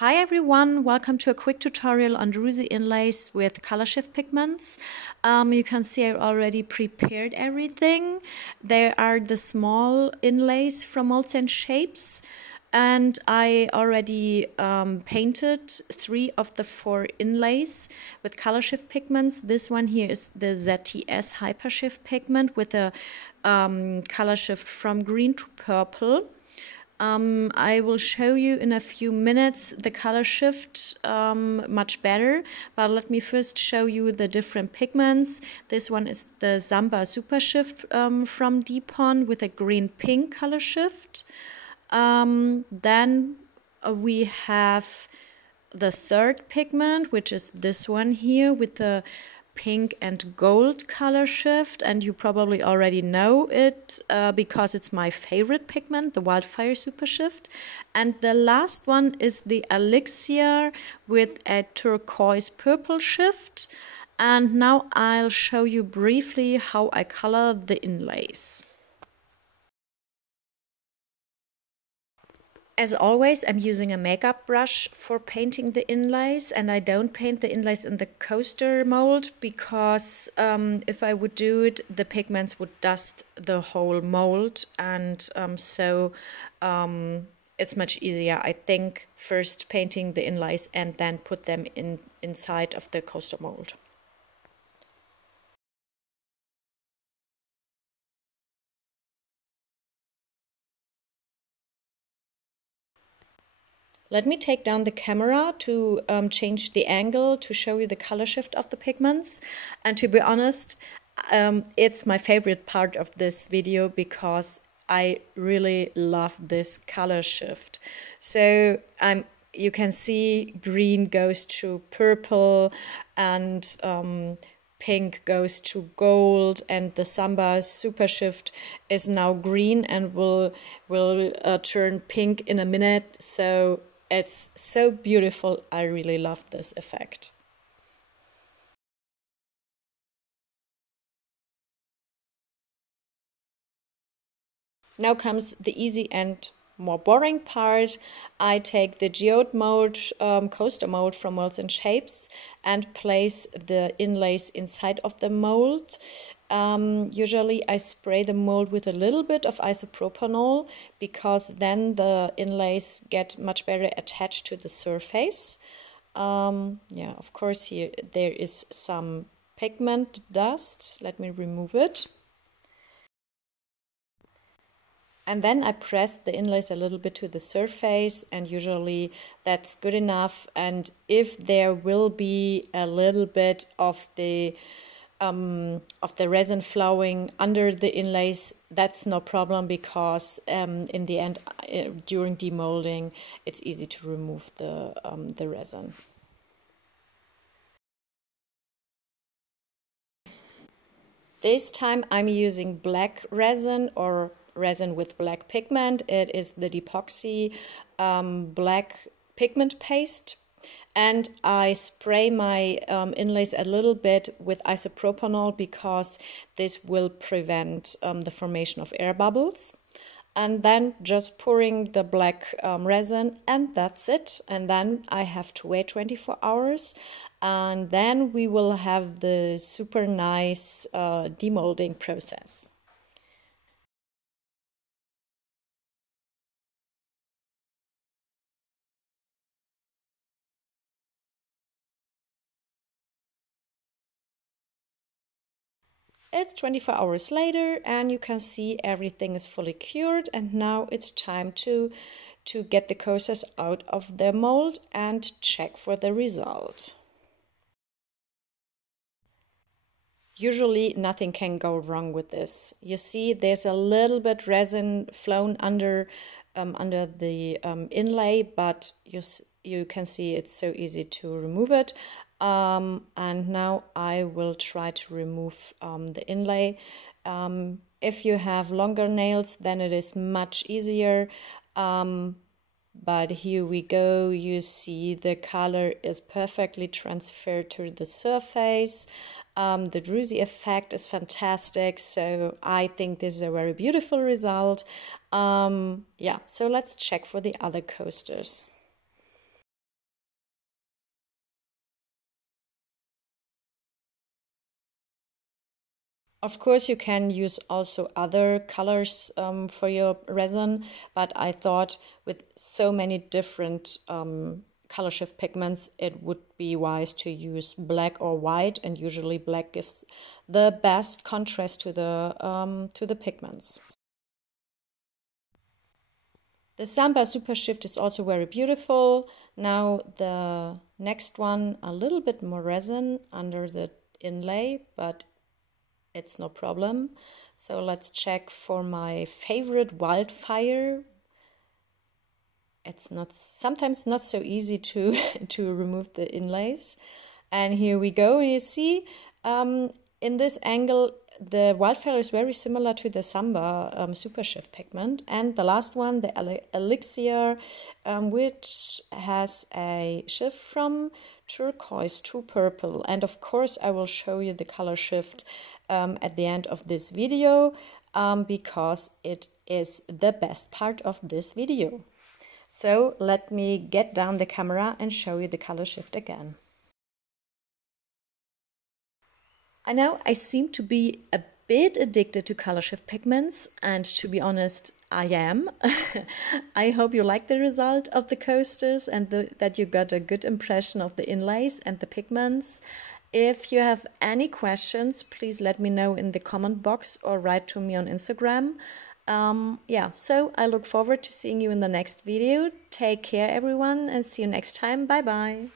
Hi everyone, welcome to a quick tutorial on Druzy Inlays with color shift pigments. You can see I already prepared everything. There are the small inlays from MoldsandShapes, and I already painted 3 of the 4 inlays with color shift pigments. This one here is the ZTS Hyper Shift pigment with a color shift from green to purple. I will show you in a few minutes the color shift much better, but let me first show you the different pigments. This one is the Samba Super Shift from Depon with a green-pink color shift. Then we have the third pigment, which is this one here with the pink and gold color shift, and you probably already know it because it's my favorite pigment, the Wildfire Super Shift. And the last one is the Elixir with a turquoise purple shift. And now I'll show you briefly how I color the inlays. As always, I'm using a makeup brush for painting the inlays, and I don't paint the inlays in the coaster mold because if I would do it, the pigments would dust the whole mold, and it's much easier, I think, first painting the inlays and then put them inside of the coaster mold. Let me take down the camera to change the angle to show you the color shift of the pigments. And to be honest, it's my favorite part of this video because I really love this color shift. So you can see green goes to purple and pink goes to gold, and the Samba Super Shift is now green and will turn pink in a minute. So it's so beautiful. I really love this effect. Now comes the easy and more boring part. I take the Geode Coaster mold from MoldsandShapes and place the inlays inside of the mold. Usually I spray the mold with a little bit of isopropanol because then the inlays get much better attached to the surface. Yeah, of course here there is some pigment dust. Let me remove it. And then I press the inlays a little bit to the surface, and usually that's good enough. And if there will be a little bit of the resin flowing under the inlays, that's no problem because in the end, during demolding, it's easy to remove the resin. This time I'm using black resin or resin with black pigment. It is the Epoxy black pigment paste, and I spray my inlays a little bit with isopropanol because this will prevent the formation of air bubbles. And then just pouring the black resin, and that's it. And then I have to wait 24 hours, and then we will have the super nice demolding process. It's 24 hours later, and you can see everything is fully cured, and now it's time to get the coasters out of the mold and check for the result. Usually nothing can go wrong with this. You see there's a little bit resin flown under the inlay, but you can see it's so easy to remove it. And now I will try to remove the inlay. If you have longer nails, then it is much easier. But here we go. You see the color is perfectly transferred to the surface. The Druzy effect is fantastic. So I think this is a very beautiful result. Yeah, so let's check for the other coasters. Of course, you can use also other colors for your resin, but I thought with so many different color shift pigments, it would be wise to use black or white, and usually black gives the best contrast to the pigments. The Samba Super Shift is also very beautiful. Now the next one, a little bit more resin under the inlay, but it's no problem. So let's check for my favorite wildfire. It's not sometimes not so easy to to remove the inlays. And here we go. You see, in this angle, the wildfire is very similar to the Samba Super Shift pigment. And the last one, the Elixir, which has a shift from turquoise to purple. And of course, I will show you the color shift at the end of this video because it is the best part of this video. So let me get down the camera and show you the color shift again. I know I seem to be a bit addicted to color shift pigments, and to be honest, I am. I hope you like the result of the coasters and that you got a good impression of the inlays and the pigments. If you have any questions, please let me know in the comment box or write to me on Instagram. Yeah, so I look forward to seeing you in the next video. Take care, everyone, and see you next time. Bye bye.